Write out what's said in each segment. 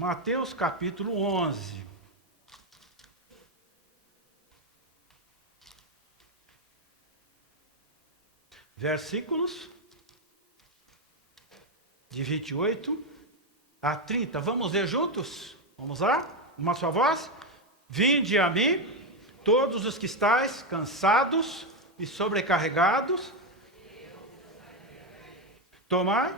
Mateus capítulo 11. Versículos de 28 a 30. Vamos ler juntos? Vamos lá? Uma só voz? Vinde a mim, todos os que estáis cansados e sobrecarregados. Tomai.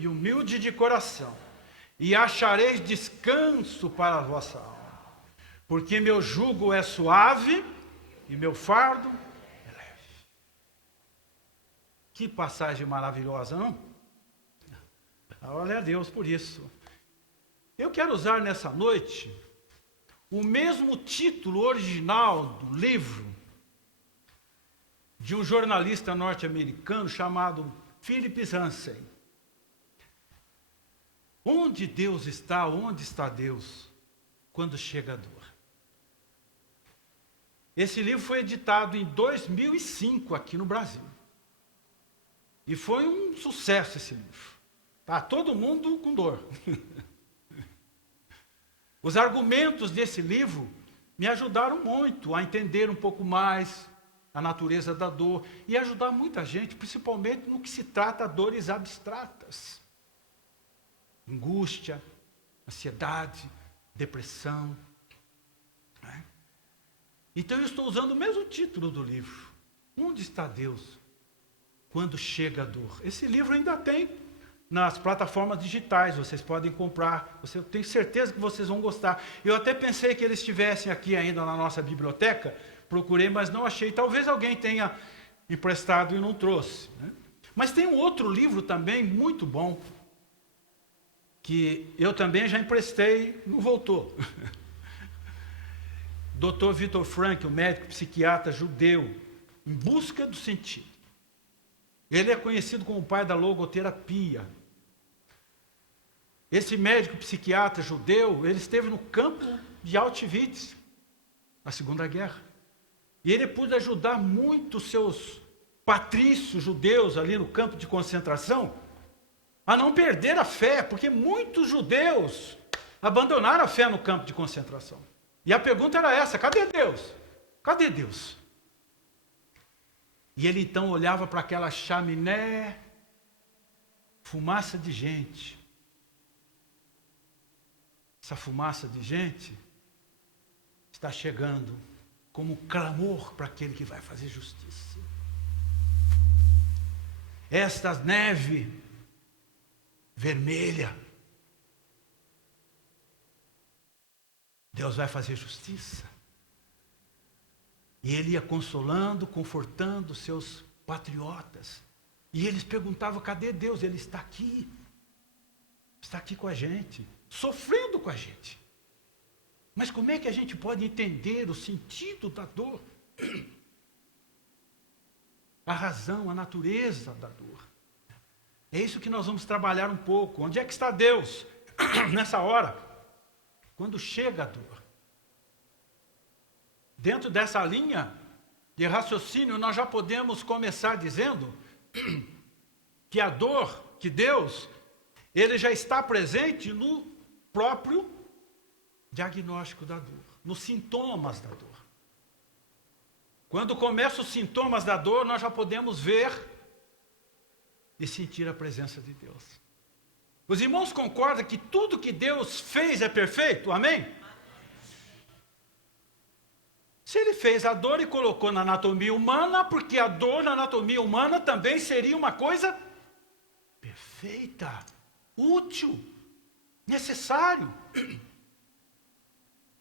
E humilde de coração, e achareis descanso para a vossa alma, porque meu jugo é suave e meu fardo é leve. Que passagem maravilhosa, não? Glória a Deus por isso. Eu quero usar nessa noite o mesmo título original do livro de um jornalista norte-americano chamado Philip Yancey. Onde Deus está, onde está Deus, quando chega a dor? Esse livro foi editado em 2005 aqui no Brasil. E foi um sucesso esse livro. Tá todo mundo com dor. Os argumentos desse livro me ajudaram muito a entender um pouco mais a natureza da dor e ajudar muita gente, principalmente no que se trata de dores abstratas. Angústia, ansiedade, depressão. Né? Então eu estou usando o mesmo título do livro. Onde está Deus quando chega a dor? Esse livro ainda tem nas plataformas digitais, vocês podem comprar. Eu tenho certeza que vocês vão gostar. Eu até pensei que eles estivessem aqui ainda na nossa biblioteca, procurei, mas não achei. Talvez alguém tenha emprestado e não trouxe. Né? Mas tem um outro livro também muito bom, que eu também já emprestei, não voltou. Dr. Viktor Frankl, um médico psiquiatra judeu, Em Busca do Sentido. Ele é conhecido como o pai da logoterapia. Esse médico psiquiatra judeu, ele esteve no campo de Auschwitz, na Segunda Guerra. E ele pôde ajudar muitos seus patrícios judeus ali no campo de concentração a não perder a fé, porque muitos judeus abandonaram a fé no campo de concentração. E a pergunta era essa: cadê Deus? Cadê Deus? E ele então olhava para aquela chaminé, fumaça de gente. Essa fumaça de gente está chegando como clamor para aquele que vai fazer justiça. Esta neve vermelha, Deus vai fazer justiça. E ele ia consolando, confortando seus patriotas. E eles perguntavam: cadê Deus? Ele está aqui com a gente, sofrendo com a gente. Mas como é que a gente pode entender o sentido da dor? A razão, a natureza da dor. É isso que nós vamos trabalhar um pouco. Onde é que está Deus nessa hora? Quando chega a dor. Dentro dessa linha de raciocínio, nós já podemos começar dizendo que a dor, que Deus, ele já está presente no próprio diagnóstico da dor, nos sintomas da dor. Quando começam os sintomas da dor, nós já podemos ver e sentir a presença de Deus. Os irmãos concordam que tudo que Deus fez é perfeito? Amém? Se ele fez a dor e colocou na anatomia humana, porque a dor na anatomia humana também seria uma coisa perfeita, útil, necessário.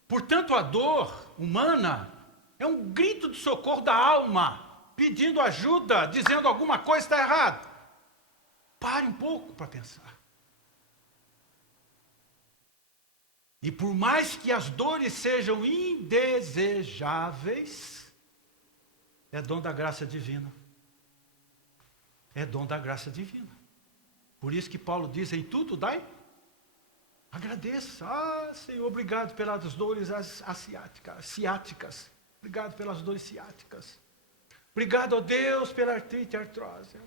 Portanto, a dor humana é um grito de socorro da alma, pedindo ajuda, dizendo alguma coisa está errada. Pare um pouco para pensar. E por mais que as dores sejam indesejáveis, é dom da graça divina. É dom da graça divina. Por isso que Paulo diz: em tudo dai, agradeça. Ah, Senhor, obrigado pelas dores ciáticas. Obrigado pelas dores ciáticas. Obrigado, ó Deus, pela artrite e artrose.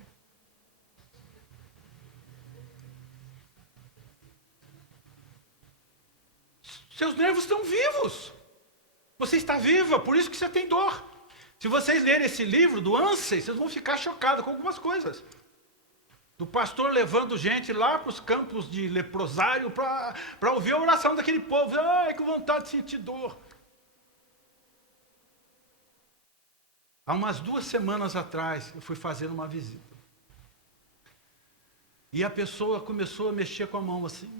Seus nervos estão vivos. Você está viva, por isso que você tem dor. Se vocês lerem esse livro do Ansem, vocês vão ficar chocados com algumas coisas. Do pastor levando gente lá para os campos de leprosário para ouvir a oração daquele povo. Ai, que vontade de sentir dor. Há umas 2 semanas atrás, eu fui fazer uma visita. E a pessoa começou a mexer com a mão assim.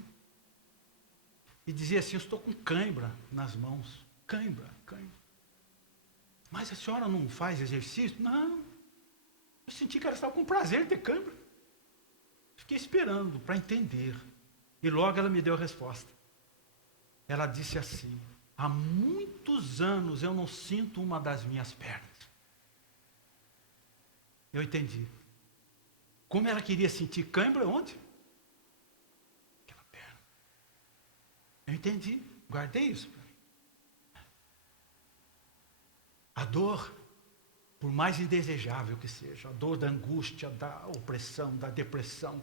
E dizia assim, eu estou com cãibra nas mãos. Cãibra. Mas a senhora não faz exercício? Não. Eu senti que ela estava com prazer de ter cãibra. Fiquei esperando para entender. E logo ela me deu a resposta. Ela disse assim, há muitos anos eu não sinto uma das minhas pernas. Eu entendi. Como ela queria sentir cãibra, onde? Aquela perna. Eu entendi, guardei isso para mim. A dor, por mais indesejável que seja, a dor da angústia, da opressão, da depressão,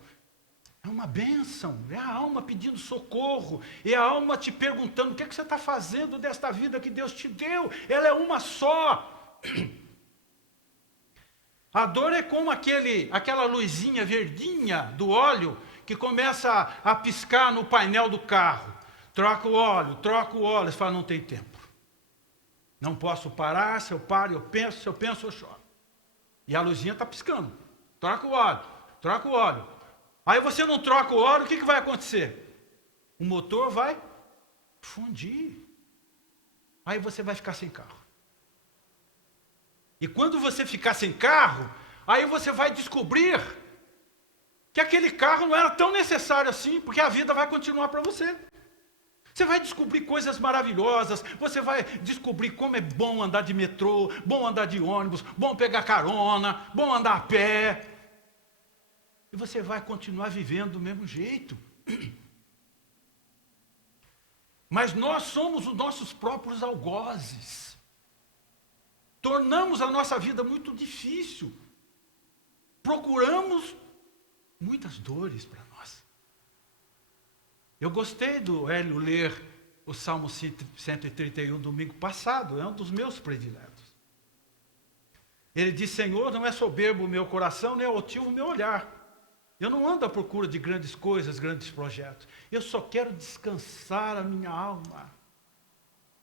é uma bênção, é a alma pedindo socorro, é a alma te perguntando, o que é que você está fazendo desta vida que Deus te deu? Ela é uma só. A dor é como aquela luzinha verdinha do óleo que começa a piscar no painel do carro. Troca o óleo. Você fala, não tem tempo. Não posso parar, se eu paro, eu penso, se eu penso, eu choro. E a luzinha está piscando. Troca o óleo. Aí você não troca o óleo, o que vai acontecer? O motor vai fundir. Aí você vai ficar sem carro. E quando você ficar sem carro, aí você vai descobrir que aquele carro não era tão necessário assim, porque a vida vai continuar para você. Você vai descobrir coisas maravilhosas, você vai descobrir como é bom andar de metrô, bom andar de ônibus, bom pegar carona, bom andar a pé. E você vai continuar vivendo do mesmo jeito. Mas nós somos os nossos próprios algozes. Tornamos a nossa vida muito difícil. Procuramos muitas dores para nós. Eu gostei do Hélio ler o Salmo 131 domingo passado, é um dos meus prediletos. Ele diz, Senhor, não é soberbo o meu coração, nem altivo o meu olhar. Eu não ando à procura de grandes coisas, grandes projetos. Eu só quero descansar a minha alma,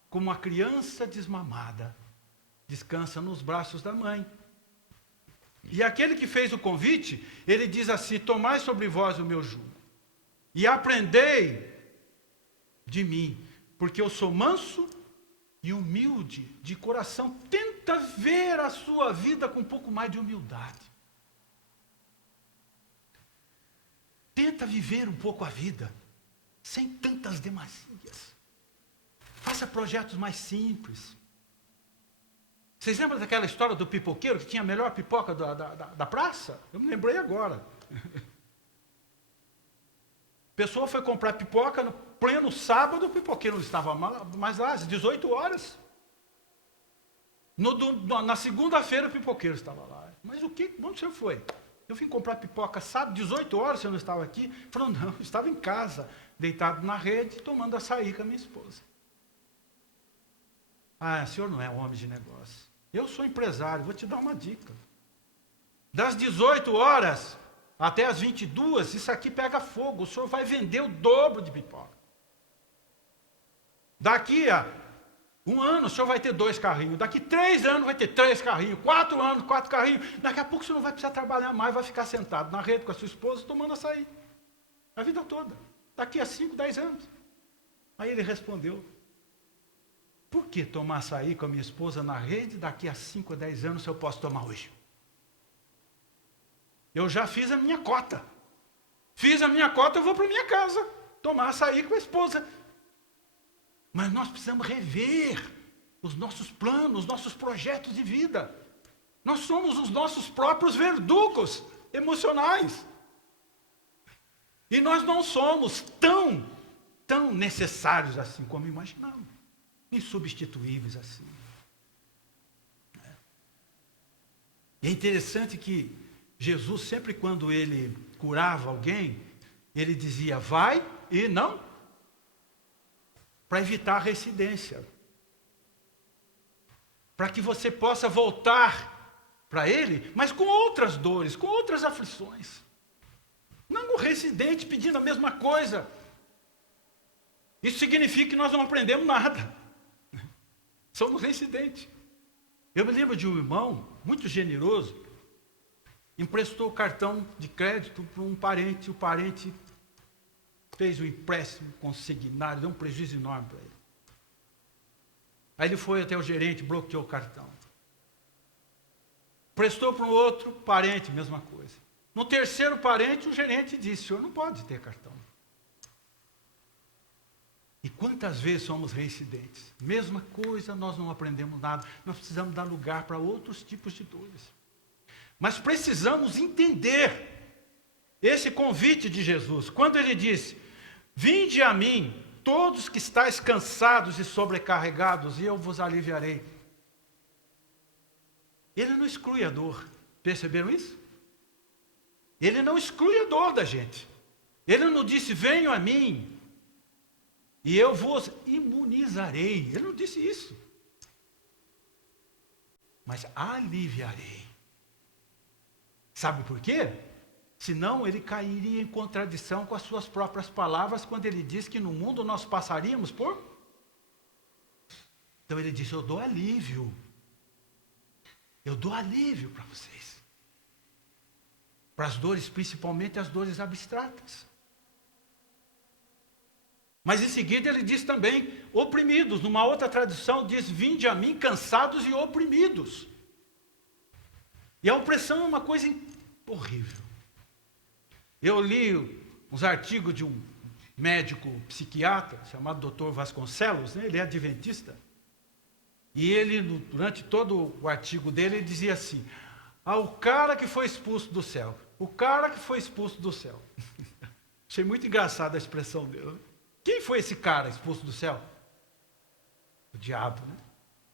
como uma criança desmamada descansa nos braços da mãe. E aquele que fez o convite, ele diz assim, tomai sobre vós o meu jugo, e aprendei de mim, porque eu sou manso e humilde de coração. Tenta ver a sua vida com um pouco mais de humildade. Tenta viver um pouco a vida, sem tantas demasias. Faça projetos mais simples. Vocês lembram daquela história do pipoqueiro que tinha a melhor pipoca da praça? Eu me lembrei agora. A pessoa foi comprar pipoca no pleno sábado, o pipoqueiro não estava mais lá, às 18 horas. Na segunda-feira o pipoqueiro estava lá. Mas onde o senhor foi? Eu vim comprar pipoca sábado, 18 horas, você não estava aqui? Ele falou, não, eu estava em casa, deitado na rede, tomando açaí com a minha esposa. Ah, o senhor não é um homem de negócio. Eu sou empresário, vou te dar uma dica. Das 18 horas até as 22, isso aqui pega fogo, o senhor vai vender o dobro de pipoca. Daqui a 1 ano, o senhor vai ter 2 carrinhos. Daqui 3 anos, vai ter 3 carrinhos. 4 anos, 4 carrinhos. Daqui a pouco, o senhor não vai precisar trabalhar mais, vai ficar sentado na rede com a sua esposa, tomando açaí. A vida toda. Daqui a 5, 10 anos. Aí ele respondeu, por que tomar açaí com a minha esposa na rede, daqui a 5 a 10 anos, se eu posso tomar hoje? Eu já fiz a minha cota. Fiz a minha cota, eu vou para minha casa, tomar açaí com a esposa. Mas nós precisamos rever os nossos planos, os nossos projetos de vida. Nós somos os nossos próprios verdugos emocionais. E nós não somos tão necessários assim como imaginamos. Insubstituíveis assim. E é interessante que Jesus, sempre quando ele curava alguém, ele dizia, vai e não para evitar a reincidência. Para que você possa voltar para Ele, mas com outras dores, com outras aflições. Não um reincidente pedindo a mesma coisa. Isso significa que nós não aprendemos nada. Somos reincidentes. Eu me lembro de um irmão, muito generoso, emprestou o cartão de crédito para um parente, o parente fez o empréstimo consignado, deu um prejuízo enorme para ele. Aí ele foi até o gerente, bloqueou o cartão. Prestou para um outro parente, mesma coisa. No terceiro parente, o gerente disse, o senhor não pode ter cartão. E quantas vezes somos reincidentes? Mesma coisa, nós não aprendemos nada. Nós precisamos dar lugar para outros tipos de dores. Mas precisamos entender esse convite de Jesus. Quando ele disse, vinde a mim, todos que estáis cansados e sobrecarregados, e eu vos aliviarei. Ele não exclui a dor. Perceberam isso? Ele não exclui a dor da gente. Ele não disse, venham a mim, e eu vos imunizarei. Ele não disse isso. Mas aliviarei. Sabe por quê? Senão ele cairia em contradição com as suas próprias palavras, quando ele diz que no mundo nós passaríamos por... Então ele disse, eu dou alívio. Eu dou alívio para vocês. Para as dores, principalmente as dores abstratas. Mas em seguida ele diz também, oprimidos. Numa outra tradução diz, vinde a mim cansados e oprimidos. E a opressão é uma coisa horrível. Eu li uns artigos de um médico psiquiatra, chamado Dr. Vasconcelos, né? Ele é adventista. E ele, durante todo o artigo dele, ele dizia assim, o cara que foi expulso do céu, o cara que foi expulso do céu. Achei muito engraçada a expressão dele. Né? Quem foi esse cara expulso do céu? O diabo, né?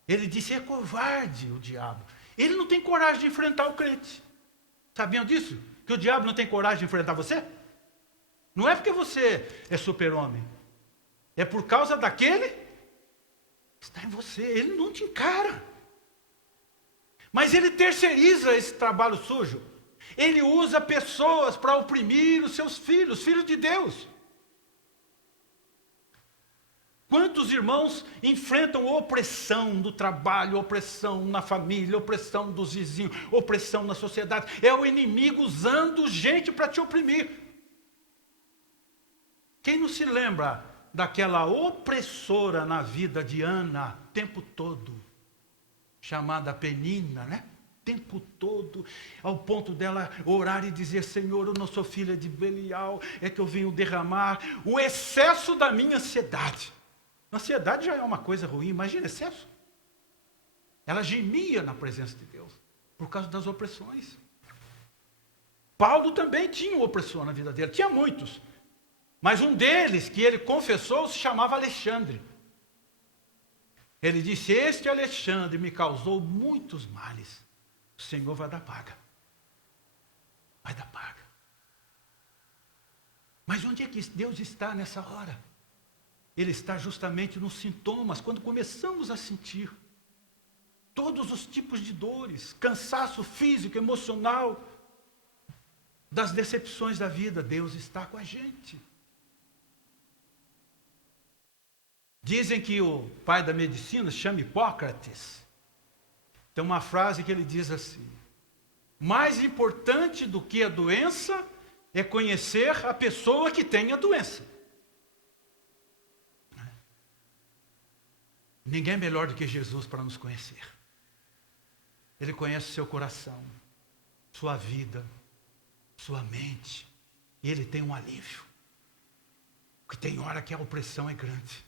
Ele disse, é covarde o diabo. Ele não tem coragem de enfrentar o crente. Sabiam disso? Que o diabo não tem coragem de enfrentar você? Não é porque você é super-homem. É por causa daquele que está em você. Ele não te encara. Mas ele terceiriza esse trabalho sujo. Ele usa pessoas para oprimir os seus filhos, filhos de Deus. Quantos irmãos enfrentam opressão no trabalho, opressão na família, opressão dos vizinhos, opressão na sociedade? É o inimigo usando gente para te oprimir. Quem não se lembra daquela opressora na vida de Ana, o tempo todo, chamada Penina, né? O tempo todo, ao ponto dela orar e dizer, Senhor, eu não sou filha de Belial, é que eu venho derramar o excesso da minha ansiedade. Ansiedade já é uma coisa ruim, imagina excesso. Ela gemia na presença de Deus, por causa das opressões. Paulo também tinha um opressor na vida dele, tinha muitos. Mas um deles, que ele confessou, se chamava Alexandre. Ele disse, este Alexandre me causou muitos males. O Senhor vai dar paga. Vai dar paga. Mas onde é que Deus está nessa hora? Ele está justamente nos sintomas, quando começamos a sentir todos os tipos de dores, cansaço físico, emocional, das decepções da vida. Deus está com a gente. Dizem que o pai da medicina se chama Hipócrates. Tem uma frase que ele diz assim, mais importante do que a doença é conhecer a pessoa que tem a doença. Ninguém é melhor do que Jesus para nos conhecer. Ele conhece o seu coração, sua vida, sua mente. E ele tem um alívio. Porque tem hora que a opressão é grande.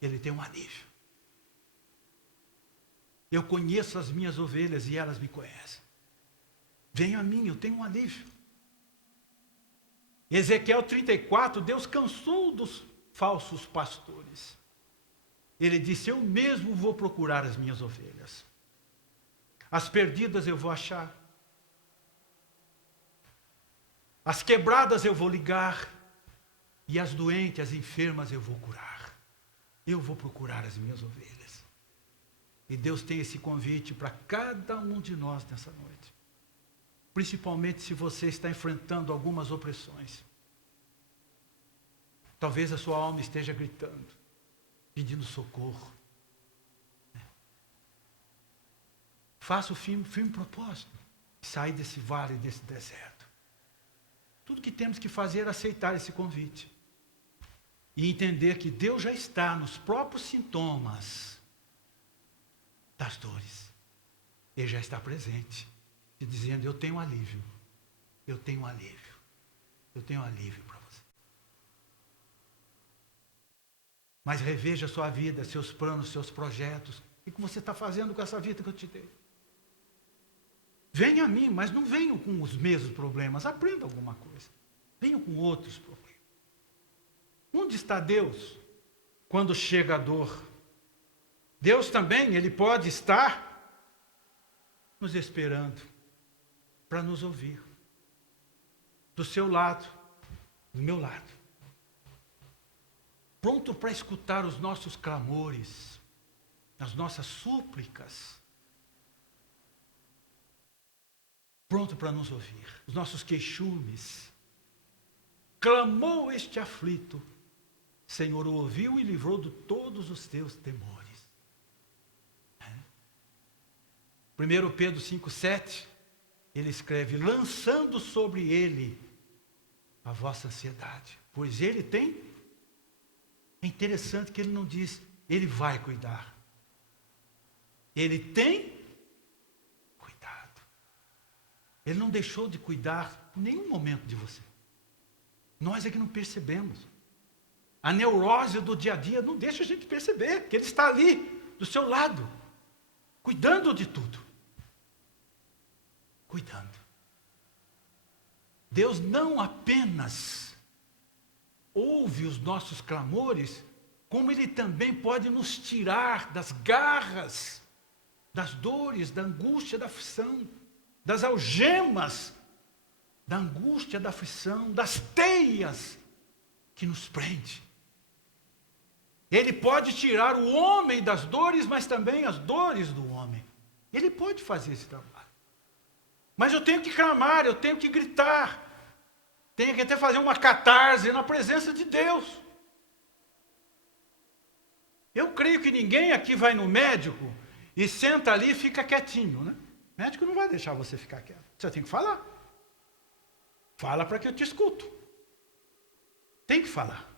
Ele tem um alívio. Eu conheço as minhas ovelhas e elas me conhecem. Venham a mim, eu tenho um alívio. Ezequiel 34, Deus cansou dos falsos pastores. Ele disse, eu mesmo vou procurar as minhas ovelhas. As perdidas eu vou achar. As quebradas eu vou ligar. E as doentes, as enfermas eu vou curar. Eu vou procurar as minhas ovelhas. E Deus tem esse convite para cada um de nós nessa noite. Principalmente se você está enfrentando algumas opressões. Talvez a sua alma esteja gritando, pedindo socorro. Faça o firme propósito de sair desse vale, desse deserto. Tudo que temos que fazer é aceitar esse convite. E entender que Deus já está nos próprios sintomas das dores. Ele já está presente. E dizendo, eu tenho alívio. Eu tenho alívio. Eu tenho alívio para você. Mas reveja a sua vida, seus planos, seus projetos. O que você está fazendo com essa vida que eu te dei? Venha a mim, mas não venham com os mesmos problemas. Aprenda alguma coisa. Venham com outros problemas. Onde está Deus quando chega a dor? Deus também, Ele pode estar nos esperando para nos ouvir. Do seu lado, do meu lado. Pronto para escutar os nossos clamores, as nossas súplicas. Pronto para nos ouvir, os nossos queixumes. Clamou este aflito, Senhor o ouviu e livrou de todos os teus temores. 1 Pedro 5,7, ele escreve, lançando sobre ele a vossa ansiedade, pois ele tem, é interessante que ele não diz, ele vai cuidar. Ele tem Ele não deixou de cuidar em nenhum momento de você. Nós é que não percebemos. A neurose do dia a dia não deixa a gente perceber que Ele está ali, do seu lado, cuidando de tudo. Cuidando. Deus não apenas ouve os nossos clamores, como Ele também pode nos tirar das garras, das dores, da angústia, da aflição. Das algemas, da angústia, da aflição, das teias que nos prende. Ele pode tirar o homem das dores, mas também as dores do homem. Ele pode fazer esse trabalho. Mas eu tenho que clamar, eu tenho que gritar. Tenho que até fazer uma catarse na presença de Deus. Eu creio que ninguém aqui vai no médico e senta ali e fica quietinho, né? O médico não vai deixar você ficar quieto. Você tem que falar. Fala para que eu te escuto. Tem que falar.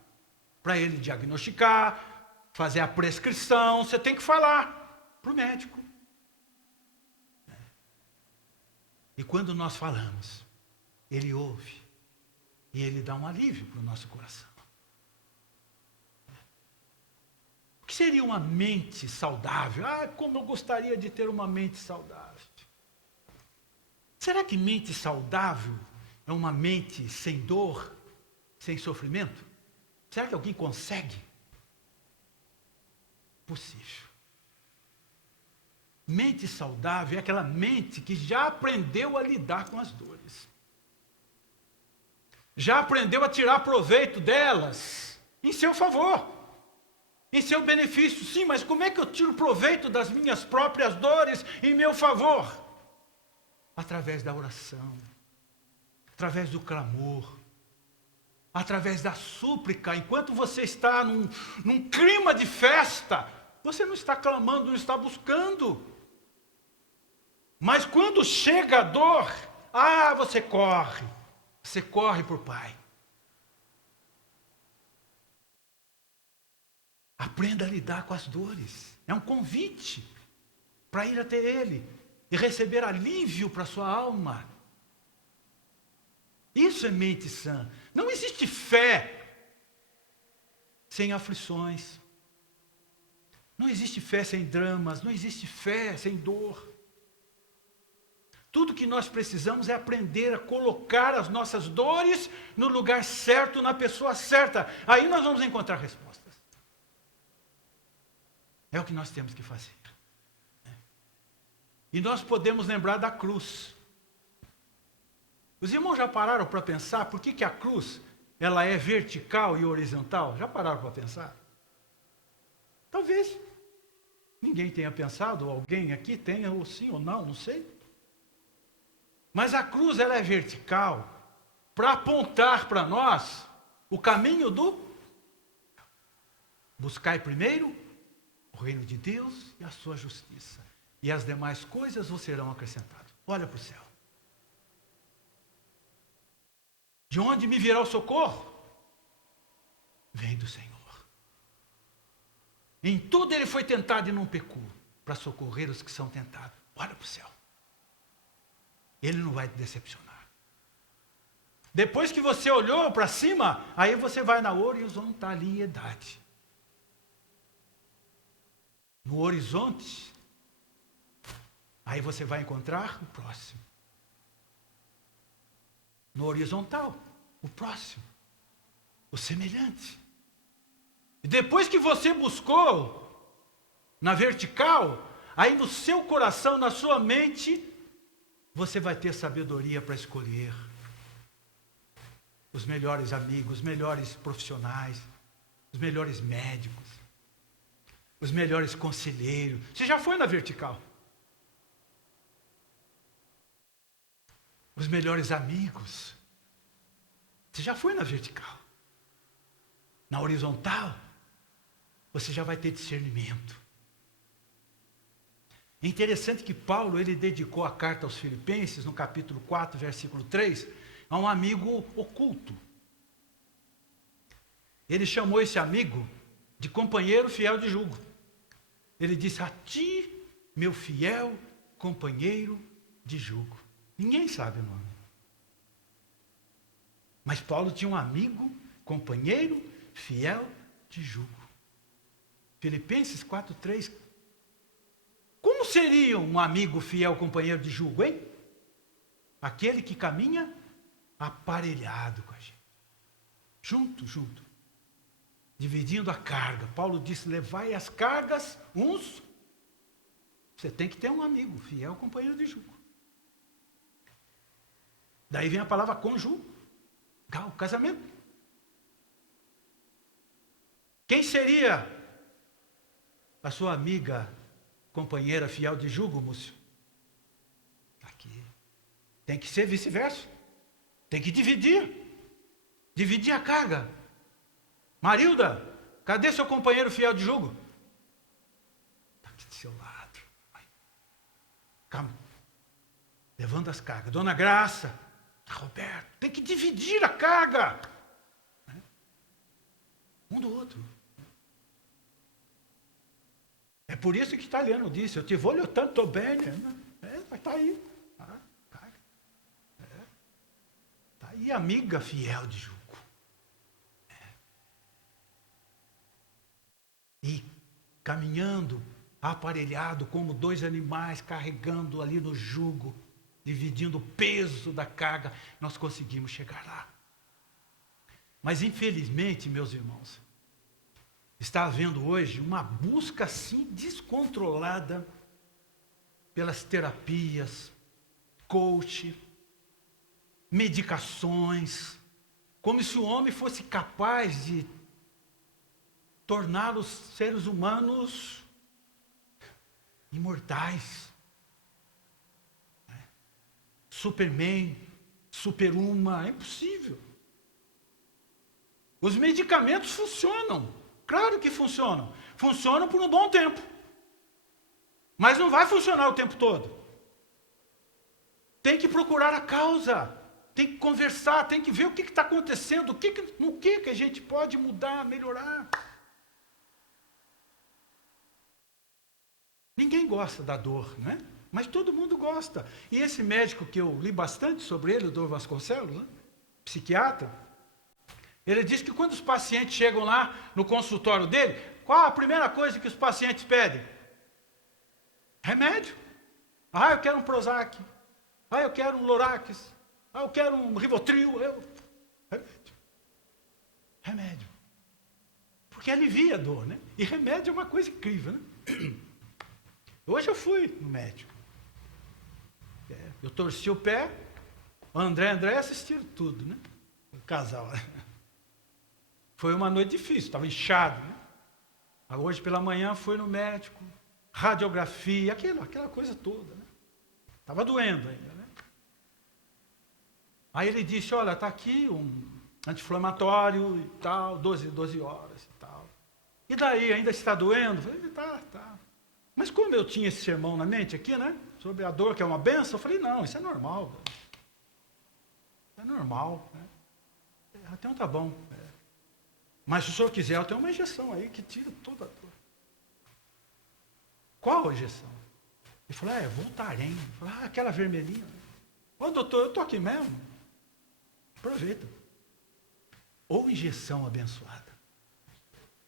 Para ele diagnosticar, fazer a prescrição, você tem que falar para o médico. E quando nós falamos, ele ouve. E ele dá um alívio para o nosso coração. O que seria uma mente saudável? Ah, como eu gostaria de ter uma mente saudável. Será que mente saudável é uma mente sem dor, sem sofrimento? Será que alguém consegue? Possível. Mente saudável é aquela mente que já aprendeu a lidar com as dores. Já aprendeu a tirar proveito delas em seu favor, em seu benefício. Sim, mas como é que eu tiro proveito das minhas próprias dores em meu favor? Através da oração, através do clamor, através da súplica. Enquanto você está num clima de festa, você não está clamando, não está buscando. Mas quando chega a dor, você corre para o Pai. Aprenda a lidar com as dores. É um convite para ir até Ele e receber alívio para a sua alma. Isso é mente sã. Não existe fé sem aflições. Não existe fé sem dramas. Não existe fé sem dor. Tudo que nós precisamos é aprender a colocar as nossas dores no lugar certo, na pessoa certa. Aí nós vamos encontrar respostas. É o que nós temos que fazer. E nós podemos lembrar da cruz. Os irmãos já pararam para pensar por que a cruz ela é vertical e horizontal? Já pararam para pensar? Talvez ninguém tenha pensado, ou alguém aqui tenha, ou sim ou não sei. Mas a cruz, ela é vertical para apontar para nós o caminho do buscai primeiro o reino de Deus e a sua justiça, e as demais coisas vos serão acrescentadas. Olha para o céu. De onde me virá o socorro? Vem do Senhor. Em tudo ele foi tentado e não pecou, para socorrer os que são tentados. Olha para o céu. Ele não vai te decepcionar. Depois que você olhou para cima, aí você vai na horizontalidade. No horizonte, aí você vai encontrar o próximo. No horizontal, o próximo, o semelhante. E depois que você buscou na vertical, aí no seu coração, na sua mente, você vai ter sabedoria para escolher os melhores amigos, os melhores profissionais, os melhores médicos, os melhores conselheiros. Você já foi na vertical? Os melhores amigos. Você já foi na vertical. Na horizontal, você já vai ter discernimento. É interessante que Paulo, ele dedicou a carta aos Filipenses, no capítulo 4, versículo 3, a um amigo oculto. Ele chamou esse amigo de companheiro fiel de jugo. Ele disse: a ti, meu fiel companheiro de jugo. Ninguém sabe o nome. Mas Paulo tinha um amigo, companheiro, fiel de jugo. Filipenses 4:3. Como seria um amigo fiel, companheiro de jugo, hein? Aquele que caminha aparelhado com a gente. Junto. Dividindo a carga. Paulo disse: levai as cargas uns. Você tem que ter um amigo, fiel, companheiro de jugo. Daí vem a palavra conjugal, casamento. Quem seria a sua amiga, companheira fiel de jugo, Múcio? Aqui. Tem que ser vice-versa. Tem que dividir. Dividir a carga. Marilda, cadê seu companheiro fiel de jugo? Está aqui do seu lado. Calma. Levando as cargas. Dona Graça, Roberto, tem que dividir a carga. Um do outro. É por isso que o italiano disse: eu ti voglio tanto bene. Mas está aí. Está aí, amiga fiel de jugo. E caminhando, aparelhado, como dois animais, carregando ali no jugo, dividindo o peso da carga, nós conseguimos chegar lá. Mas infelizmente, meus irmãos, está havendo hoje uma busca assim descontrolada pelas terapias, coach, medicações, como se o homem fosse capaz de tornar os seres humanos imortais. Superman, Superwoman, é impossível. Os medicamentos funcionam, claro que funcionam. Funcionam por um bom tempo. Mas não vai funcionar o tempo todo. Tem que procurar a causa, tem que conversar, tem que ver o que está acontecendo, no que a gente pode mudar, melhorar. Ninguém gosta da dor, né? Mas todo mundo gosta. E esse médico que eu li bastante sobre ele, o Dr. Vasconcelos, né? Psiquiatra, ele diz que quando os pacientes chegam lá no consultório dele, qual a primeira coisa que os pacientes pedem? Remédio. Ah, eu quero um Prozac. Ah, eu quero um Lorax. Ah, eu quero um Rivotril. Remédio. Porque alivia a dor, né? E remédio é uma coisa incrível, né? Hoje eu fui no médico. Eu torci o pé, o André assistiram tudo, né? O casal. Foi uma noite difícil, estava inchado, né? Hoje pela manhã foi no médico, radiografia, aquela coisa toda, né? Estava doendo ainda, né? Aí ele disse, olha, está aqui um anti-inflamatório e tal, 12 horas e tal. E daí, ainda está doendo? Eu falei, tá. Mas como eu tinha esse sermão na mente aqui, né? Sobre a dor, que é uma benção, eu falei, não, isso é normal. É normal, né? Então tá bom. Mas se o senhor quiser, eu tenho uma injeção aí que tira toda a dor. Qual a injeção? Ele falou, Voltaren. Eu falei, aquela vermelhinha. Ô doutor, eu estou aqui mesmo. Aproveita. Ou injeção abençoada.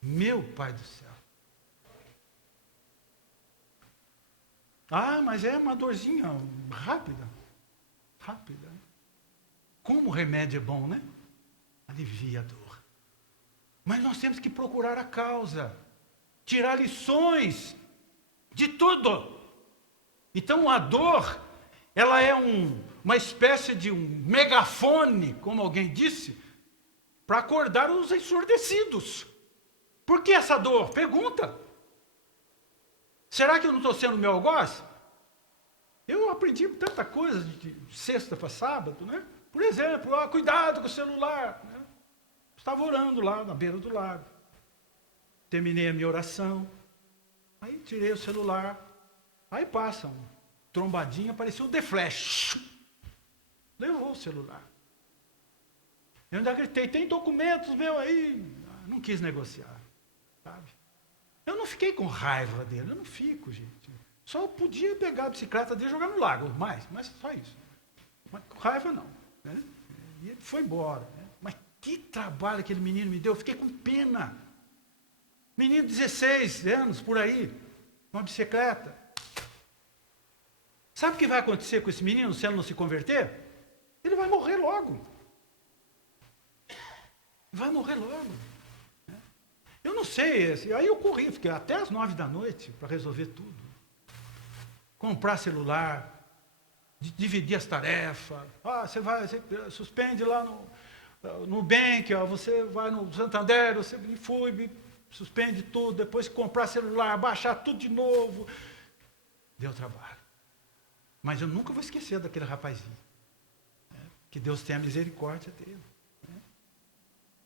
Meu Pai do céu. Mas é uma dorzinha rápida. Como o remédio é bom, né? Alivia a dor. Mas nós temos que procurar a causa. Tirar lições de tudo. Então a dor, ela é uma espécie de um megafone, como alguém disse, para acordar os ensurdecidos. Por que essa dor? Pergunta. Será que eu não estou sendo meu algoz? Eu aprendi tanta coisa de sexta para sábado, né? Por exemplo, cuidado com o celular. Né? Estava orando lá na beira do lago. Terminei a minha oração. Aí tirei o celular. Aí passa uma trombadinha, apareceu The Flash. Levou o celular. Eu ainda gritei, tem documentos meu aí. Não quis negociar. Sabe? Eu não fiquei com raiva dele, eu não fico, gente. Só podia pegar a bicicleta dele e jogar no lago, mas só isso. Mas com raiva não. Né? E ele foi embora. Né? Mas que trabalho aquele menino me deu, eu fiquei com pena. Menino de 16 anos, por aí, uma bicicleta. Sabe o que vai acontecer com esse menino se ele não se converter? Ele vai morrer logo. Vai morrer logo. Eu não sei, aí eu corri, fiquei até as 9 da noite para resolver tudo. Comprar celular, dividir as tarefas. Você suspende lá no Nubank, você vai no Santander, você suspende tudo, depois comprar celular, baixar tudo de novo. Deu trabalho. Mas eu nunca vou esquecer daquele rapazinho. Que Deus tenha misericórdia dele.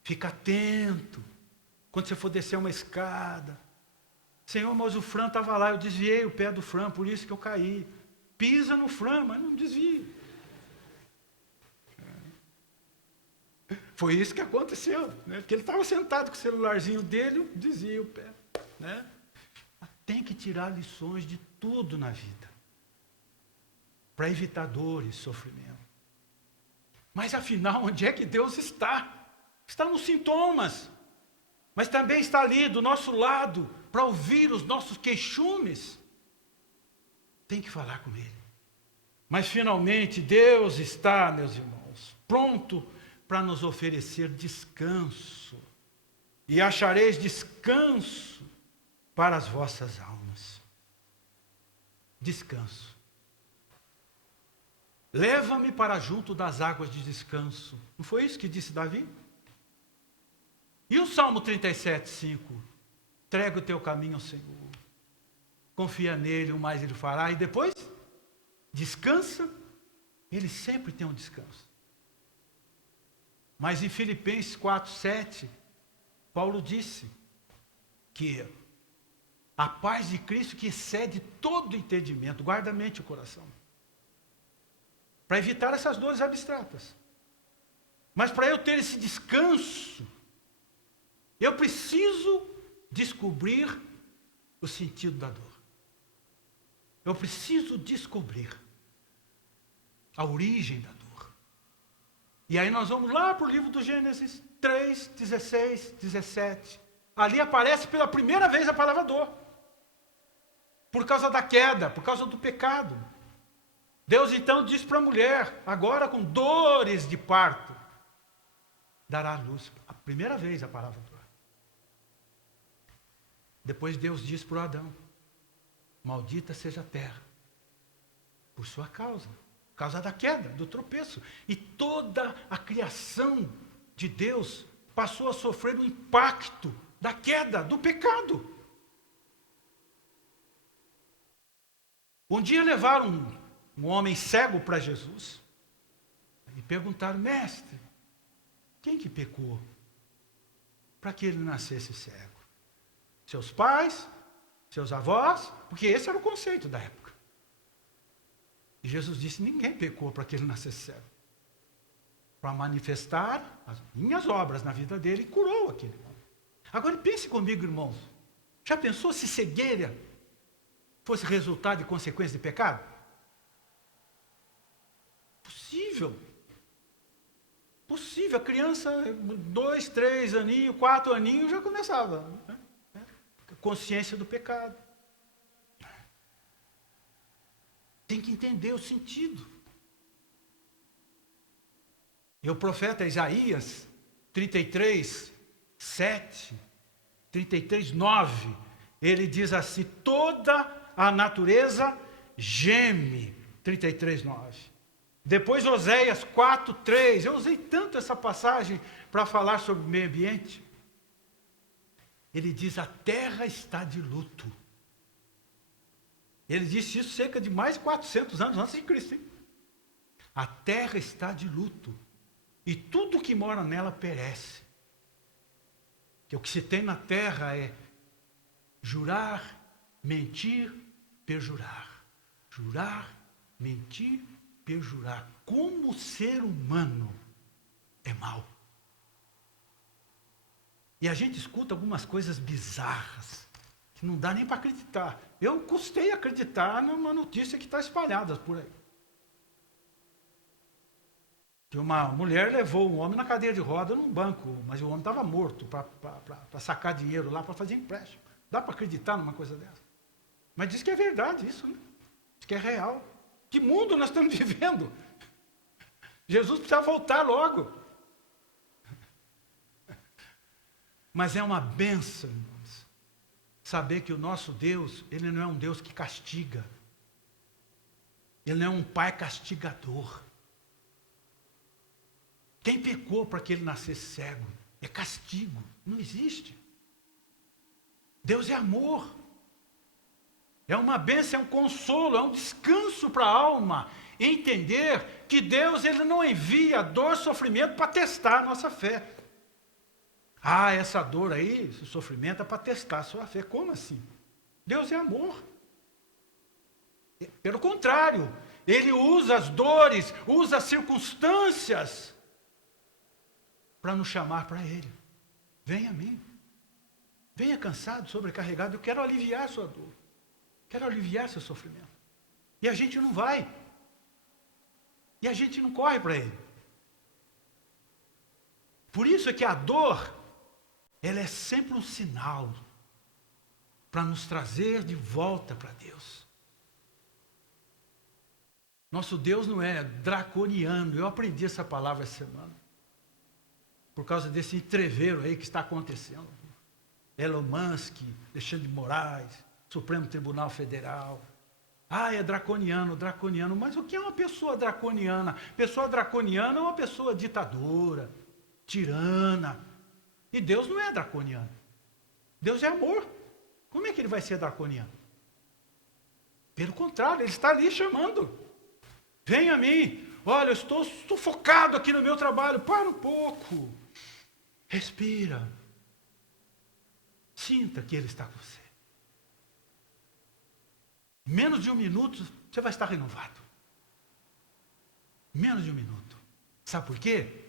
Fica atento. Quando você for descer uma escada. Senhor, mas o Fran estava lá, eu desviei o pé do Fran, por isso que eu caí. Pisa no Fran, mas não desvia. Foi isso que aconteceu. Né? Porque ele estava sentado com o celularzinho dele, eu desvia o pé. Né? Tem que tirar lições de tudo na vida. Para evitar dores, sofrimento. Mas afinal, onde é que Deus está? Está nos sintomas. Mas também está ali do nosso lado, para ouvir os nossos queixumes. Tem que falar com Ele. Mas finalmente Deus está, meus irmãos, pronto para nos oferecer descanso. E achareis descanso para as vossas almas. Descanso. Leva-me para junto das águas de descanso. Não foi isso que disse Davi? E o Salmo 37, 5? Entrega o teu caminho ao Senhor. Confia nele, o mais ele fará. E depois, descansa. Ele sempre tem um descanso. Mas em Filipenses 4, 7, Paulo disse que a paz de Cristo que excede todo entendimento, guarda a mente e o coração. Para evitar essas dores abstratas. Mas para eu ter esse descanso, eu preciso descobrir o sentido da dor. Eu preciso descobrir a origem da dor. E aí nós vamos lá para o livro do Gênesis 3, 16, 17. Ali aparece pela primeira vez a palavra dor. Por causa da queda, por causa do pecado. Deus então diz para a mulher, agora com dores de parto, dará à luz. A primeira vez a palavra dor. Depois Deus diz para o Adão, maldita seja a terra, por sua causa, por causa da queda, do tropeço. E toda a criação de Deus passou a sofrer o impacto da queda, do pecado. Um dia levaram um homem cego para Jesus e perguntaram: mestre, quem que pecou para que ele nascesse cego? Seus pais? Seus avós? Porque esse era o conceito da época. E Jesus disse: ninguém pecou para que ele nascesse cego. Para manifestar as minhas obras na vida dele, e curou aquele homem. Agora pense comigo, irmãos. Já pensou se cegueira fosse resultado e consequência de pecado? Possível. Possível. A criança, 2, 3 aninhos, 4 aninhos, já começava. Né? Consciência do pecado. Tem que entender o sentido. E o profeta Isaías, 33, 7, 33, 9, ele diz assim: toda a natureza geme. 33, 9. Depois Oséias 4, 3. Eu usei tanto essa passagem para falar sobre o meio ambiente. Ele diz: a terra está de luto. Ele disse isso cerca de mais de 400 anos antes de Cristo. Hein? A terra está de luto. E tudo que mora nela perece. Que o que se tem na terra é jurar, mentir, perjurar. Jurar, mentir, perjurar. Como o ser humano é mau. E a gente escuta algumas coisas bizarras, que não dá nem para acreditar. Eu custei acreditar numa notícia que está espalhada por aí. Que uma mulher levou um homem na cadeira de roda num banco, mas o homem estava morto para sacar dinheiro lá, para fazer empréstimo. Dá para acreditar numa coisa dessa? Mas diz que é verdade isso, né? Diz que é real. Que mundo nós estamos vivendo? Jesus precisa voltar logo. Mas é uma bênção, irmãos, saber que o nosso Deus, Ele não é um Deus que castiga. Ele não é um pai castigador. Quem pecou para que ele nascesse cego? É castigo, não existe. Deus é amor. É uma bênção, é um consolo, é um descanso para a alma. Entender que Deus, Ele não envia dor, sofrimento para testar a nossa fé. Ah, essa dor aí, esse sofrimento é para testar a sua fé. Como assim? Deus é amor. Pelo contrário, Ele usa as dores, usa as circunstâncias para nos chamar para Ele. Venha a mim. Venha cansado, sobrecarregado. Eu quero aliviar a sua dor. Quero aliviar seu sofrimento. E a gente não vai. E a gente não corre para Ele. Por isso é que a dor, ela é sempre um sinal para nos trazer de volta para Deus. Nosso Deus não é draconiano. Eu aprendi essa palavra essa semana. Por causa desse entreveiro aí que está acontecendo. Elon Musk, Alexandre de Moraes, Supremo Tribunal Federal. Ah, é draconiano, draconiano. Mas o que é uma pessoa draconiana? Pessoa draconiana é uma pessoa ditadora, tirana. E Deus não é draconiano. Deus é amor. Como é que Ele vai ser draconiano? Pelo contrário, Ele está ali chamando. Venha a mim. Olha, eu estou sufocado aqui no meu trabalho. Para um pouco. Respira. Sinta que Ele está com você. Menos de 1 minuto, você vai estar renovado. Menos de 1 minuto. Sabe por quê?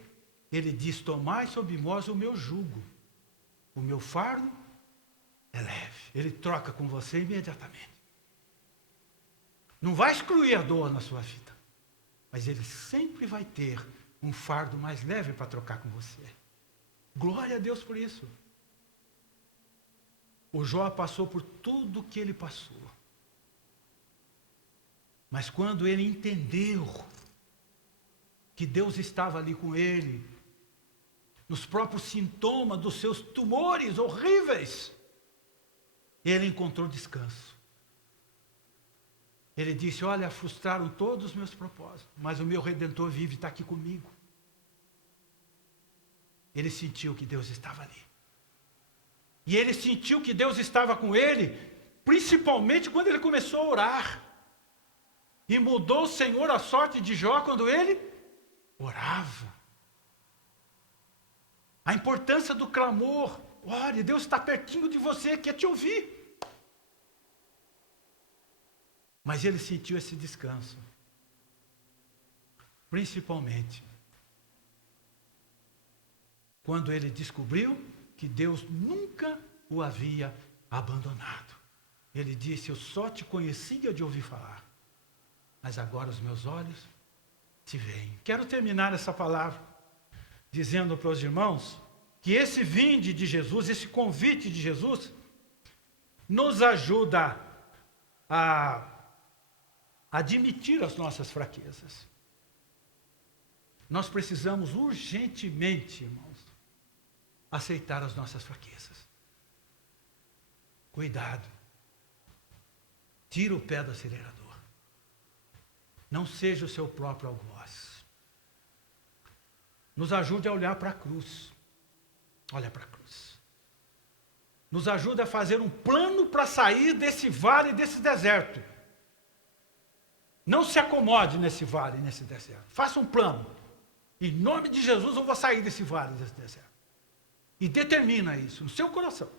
Ele diz: tomai sobre vós o meu jugo. O meu fardo é leve. Ele troca com você imediatamente. Não vai excluir a dor na sua vida. Mas Ele sempre vai ter um fardo mais leve para trocar com você. Glória a Deus por isso. O Jó passou por tudo que ele passou. Mas quando ele entendeu que Deus estava ali com ele, nos próprios sintomas dos seus tumores horríveis, ele encontrou descanso. Ele disse: olha, frustraram todos os meus propósitos, mas o meu Redentor vive e está aqui comigo. Ele sentiu que Deus estava ali. E ele sentiu que Deus estava com ele, principalmente quando ele começou a orar. E mudou o Senhor a sorte de Jó quando ele orava. A importância do clamor. Ore, Deus está pertinho de você, quer te ouvir. Mas ele sentiu esse descanso. Principalmente quando ele descobriu que Deus nunca o havia abandonado. Ele disse: eu só te conhecia de ouvir falar, mas agora os meus olhos te veem. Quero terminar essa palavra dizendo para os irmãos que esse vinde de Jesus, esse convite de Jesus, nos ajuda a admitir as nossas fraquezas. Nós precisamos urgentemente, irmãos, aceitar as nossas fraquezas. Cuidado. Tira o pé do acelerador. Não seja o seu próprio algoz. Nos ajude a olhar para a cruz. Olha para a cruz. Nos ajude a fazer um plano para sair desse vale, desse deserto. Não se acomode nesse vale, nesse deserto. Faça um plano. Em nome de Jesus eu vou sair desse vale, desse deserto. E determina isso no seu coração.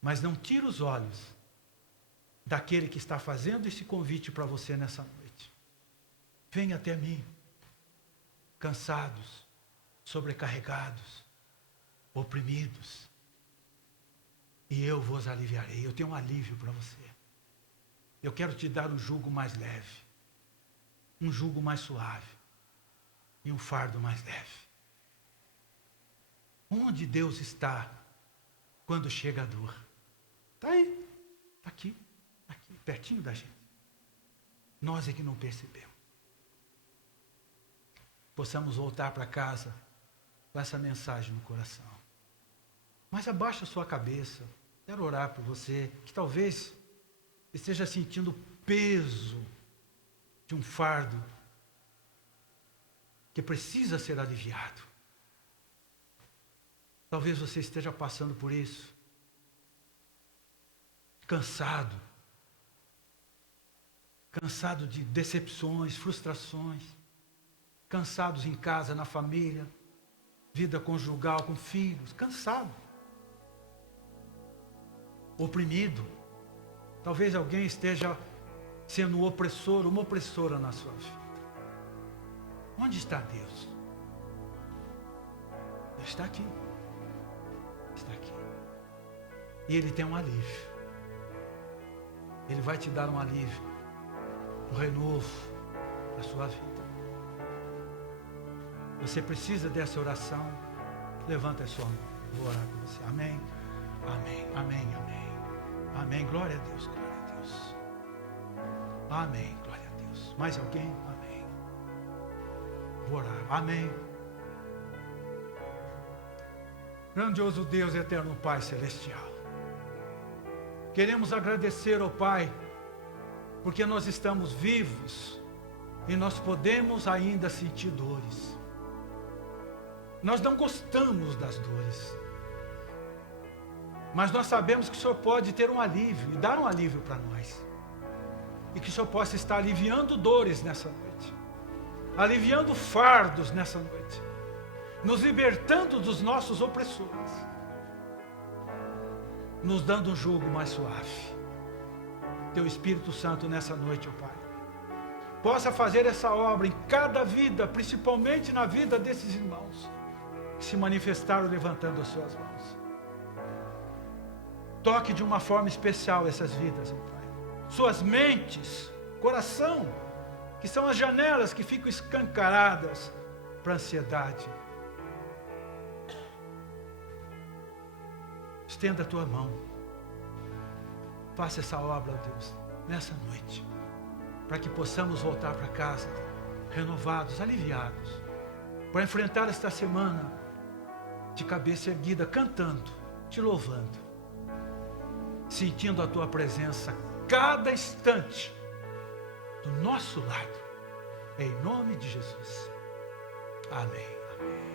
Mas não tira os olhos daquele que está fazendo esse convite para você nessa noite. Venha até mim, cansados, sobrecarregados, oprimidos, e eu vos aliviarei. Eu tenho um alívio para você. Eu quero te dar um jugo mais leve, um jugo mais suave e um fardo mais leve. Onde Deus está quando chega a dor? Está aí, está aqui, pertinho da gente. Nós é que não percebemos. Possamos voltar para casa com essa mensagem no coração. Mas abaixa a sua cabeça. Quero orar por você, que talvez esteja sentindo o peso de um fardo que precisa ser aliviado. Talvez você esteja passando por isso. Cansado de decepções, frustrações, cansados em casa, na família, vida conjugal com filhos, cansado, oprimido. Talvez alguém esteja sendo um opressor, uma opressora na sua vida. Onde está Deus? Ele está aqui. Está aqui. E Ele tem um alívio. Ele vai te dar um alívio, um renovo na sua vida. Você precisa dessa oração? Levanta a sua mão. Vou orar com você. Amém? Amém, amém, amém. Amém. Glória a Deus, glória a Deus. Amém, glória a Deus. Mais alguém? Amém. Vou orar. Amém. Grandioso Deus, eterno Pai Celestial. Queremos agradecer ao Pai, porque nós estamos vivos e nós podemos ainda sentir dores. Nós não gostamos das dores, mas nós sabemos que o Senhor pode ter um alívio e dar um alívio para nós. E que o Senhor possa estar aliviando dores nessa noite, aliviando fardos nessa noite, nos libertando dos nossos opressores, nos dando um jugo mais suave. Teu Espírito Santo nessa noite, ó Pai, possa fazer essa obra em cada vida, principalmente na vida desses irmãos que se manifestaram levantando as suas mãos. Toque de uma forma especial essas vidas, ó Pai. Suas mentes, coração, que são as janelas que ficam escancaradas para a ansiedade. Estenda a tua mão. Faça essa obra, ó Deus, nessa noite, para que possamos voltar para casa renovados, aliviados, para enfrentar esta semana de cabeça erguida, cantando, te louvando, sentindo a tua presença cada instante do nosso lado, em nome de Jesus. Amém. Amém.